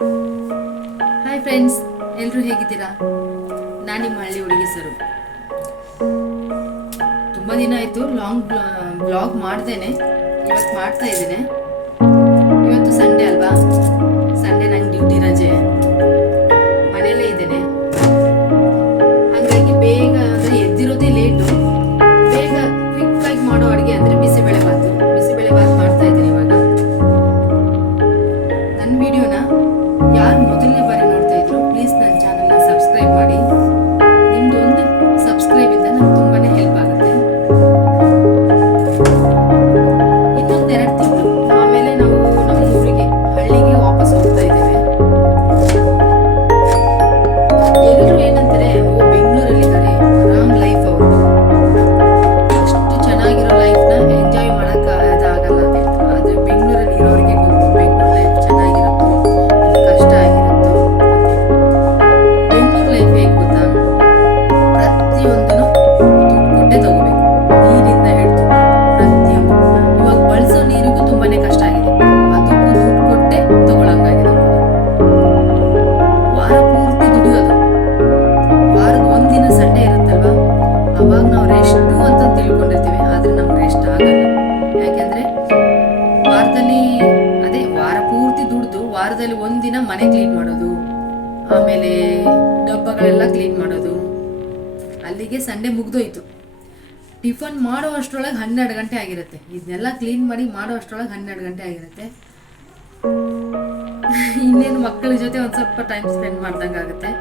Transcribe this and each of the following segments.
Hi friends, ಎಲ್ಲರೂ ಹೇಗಿದ್ದೀರಾ? ನಾನು ನಿಮ್ಮ ಹಳ್ಳಿ ಹುಡುಗಿ ಸರು. ತುಂಬ ದಿನ ಆಯಿತು ಲಾಂಗ್ ಬ್ಲಾಗ್ ಮಾಡ್ದೇನೆ. ಇವತ್ತು ಮಾಡ್ತಾ ಇದ್ದೇನೆ. ಇವತ್ತು ಸಂಡೇ ಅಲ್ವಾ? ಸಂಡೇ ನಂಗೆ ಡ್ಯೂಟಿ ರಜೆ, ಮನೆಯಲ್ಲೇ ಇದ್ದೇನೆ. ಹಾಗಾಗಿ ಬೇಗ ಅಂದರೆ ಎದ್ದಿರೋದೇ ಲೇಟು. ಬೇಗ ಕ್ವಿಕ್ಕಾಗಿ ಮಾಡೋ ಅಡುಗೆ ಅಂದರೆ ಬಿಸಿಬೇಳೆ ಭಾತು ಮಾಡ್ತಾ ಇದ್ದೀನಿ ಇವಾಗ. ನನ್ನ ವಿಡಿಯೋನ ಯಾರು ಮೊದಲನೇ ಬಾರಿ ನೋಡ್ತಾ ಇದ್ರು, ಪ್ಲೀಸ್ ನನ್ನ ಚಾನಲ್ನ ಸಬ್ಸ್ಕ್ರೈಬ್ ಮಾಡಿ. ನಿಮ್ದು ಒಂದು ಸಬ್ಸ್ಕ್ರೈಬಿಂದ ನಂಗೆ ತುಂಬಾನೇ ಹೆಲ್ಪ್ ಆಗುತ್ತೆ. ಇನ್ನೊಂದು 2 ತಿಂಗಳು ಆಮೇಲೆ ನಾವು ನಮ್ಮ ಊರಿಗೆ ಹಳ್ಳಿಗೆ ವಾಪಸ್ ಹೋಗ್ತಾ ಇದ್ದೇವೆ. ಎಲ್ಲರೂ ಏನಂತಾರೆ, ಓ ಬೆಂಗಳೂರಲ್ಲಿದ್ದಾರೆ, ಆರಾಮ್ ಲೈಫ್ ಅವ್ರದ್ದು, ಅಷ್ಟು ಚೆನ್ನಾಗಿರೋ ಲೈಫ್ನ ಎಂಜಾಯ್ ಮಾಡಕ್ಕೆ ಆಗಲ್ಲ ಅಂತ ಹೇಳ್ತಾರೆ. ಆದರೆ ಬೆಂಗಳೂರಲ್ಲಿ ಇರೋರಿಗೆ ಗೊತ್ತು ಬೆಂಗಳೂರು ಲೈಫ್ ಚೆನ್ನಾಗಿರುತ್ತೋ ಕಷ್ಟ ಆಗಿರುತ್ತೋ. ಬೆಂಗಳೂರು ಲೈಫ್ ಹೇಗೆ ಗೊತ್ತಾ? ಪ್ರತಿಯೊಂದನ್ನು ದುಡ್ಡು ಕೊಟ್ಟೆ ತಗೋಬೇಕು. ನೀರಿಂದ ಹಿಡಿದು ಪ್ರತಿಯೊಂದು. ಇವಾಗ ಬಳಸೋ ನೀರಿಗೂ ತುಂಬಾನೇ ಕಷ್ಟ ಆಗಿದೆ, ಅದಕ್ಕೂ ದುಡ್ಡು ಕೊಟ್ಟೆ ತಗೊಳಂಗಾಗಿದೆ. ವಾರ ಪೂರ್ತಿ ದುಡಿಯೋದು. ವಾರದ ಒಂದಿನ ಸಂಡೇ ಇರುತ್ತಲ್ವಾ, ಅವಾಗ ನಾವು ರೆಸ್ಟು ಅಂತ ತಿಳ್ಕೊಂಡಿರ್ತೀವಿ. ಆದ್ರೆ ನಮ್ಗೆ ರೆಸ್ಟ್ ಆಗಲ್ಲ. ಯಾಕೆಂದ್ರೆ ವಾರದಲ್ಲಿ ವಾರ ಪೂರ್ತಿ ದುಡ್ದು ವಾರದಲ್ಲಿ ಒಂದಿನ ಮನೆ ಕ್ಲೀನ್ ಮಾಡೋದು, ಆಮೇಲೆ ಡಬ್ಬಗಳೆಲ್ಲ ಕ್ಲೀನ್ ಮಾಡೋದು, ಅಲ್ಲಿಗೆ ಸಂಡೇ ಮುಗ್ದೋಯ್ತು. ಟಿಫನ್ ಮಾಡೋ ಅಷ್ಟರೊಳಗೆ 12 ಗಂಟೆ ಆಗಿರುತ್ತೆ. ಇದನ್ನೆಲ್ಲ ಕ್ಲೀನ್ ಮಾಡಿ ಮಾಡೋ ಅಷ್ಟರೊಳಗೆ 12 ಗಂಟೆ ಆಗಿರುತ್ತೆ. ಇನ್ನೇನು ಮಕ್ಕಳ ಜೊತೆ ಒಂದು ಸ್ವಲ್ಪ ಟೈಮ್ ಸ್ಪೆಂಡ್ ಮಾಡ್ದಂಗೆ ಆಗುತ್ತೆ.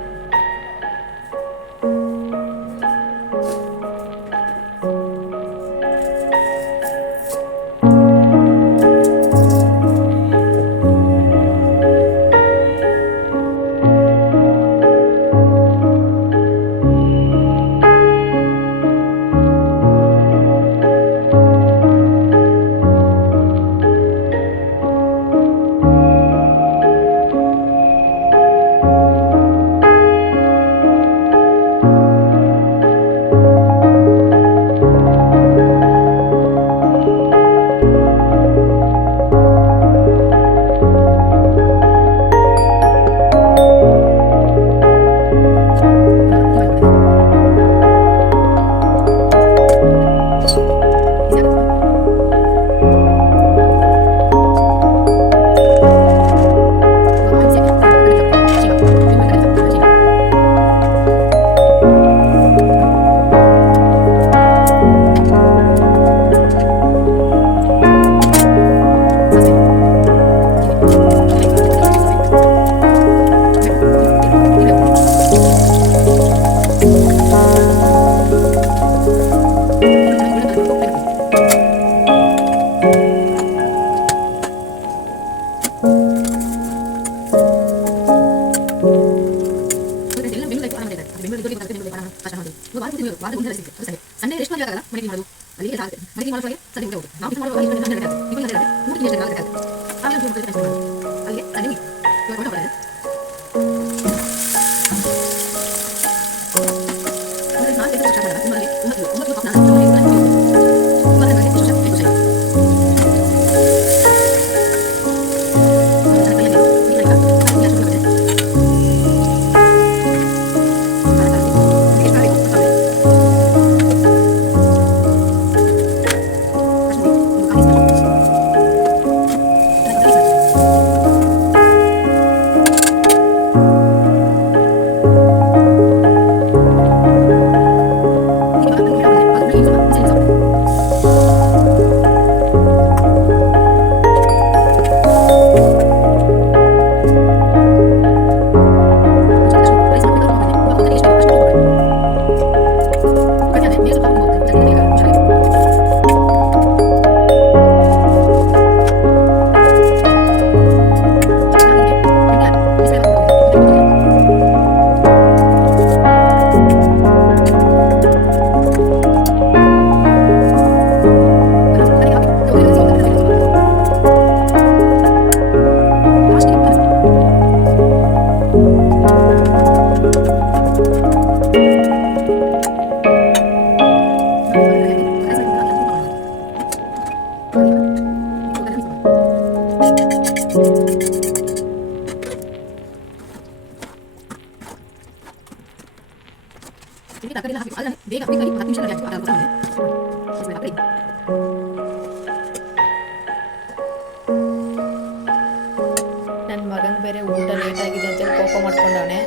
ಸಂಡೇ ರೆಸ್ಟ್ ಮಾಡಲಾಗಲ್ಲ, ಮನೆಗೆ ಮಾಡೋದು ಅಲ್ಲಿಗೆ ಆಗುತ್ತೆ. ಮನೆಗೆ ಮಾಡೋದ್ರೊಳಗೆ ಸಂಡೇ ಊಟ ಹೋಗುತ್ತೆ. ನಾವು ಊಟ ಮಾಡುವಾಗ 5 ಗಂಟೆ ಆಗುತ್ತೆ, 2 ಗಂಟೆ ಆಗುತ್ತೆ, 3 ಗಂಟೆ ಆಗುತ್ತೆ. ಆಮೇಲೆ ಒಂದು ಕೆಲಸ ಮಾಡೋದು, ಅಲ್ಲಿಗೆ ಸಂಡೇ ಇವಾಗ ಊಟ ಮಾಡೋದು. ಒಂದು 4 ಗಂಟೆ ಸ್ಟಾರ್ಟ್ ಮಾಡೋದು, ನಿಮ್ಮಲ್ಲಿ 9 ತರಕಾರಿ ಹಾಕಿ ಅದನ್ನ ಬೇಗ ಕ್ವಿಕ್ಕಾಗಿ 10 ನಿಮಿಷದಲ್ಲಿ ಹಾಕಿ ನನ್ನ ಮಗನ ಬೇರೆ ಊಟ ಲೇಟ್ ಆಗಿದೆ ಅಂತ ಕೋಪ ಮಾಡ್ಕೊಂಡವನೆ.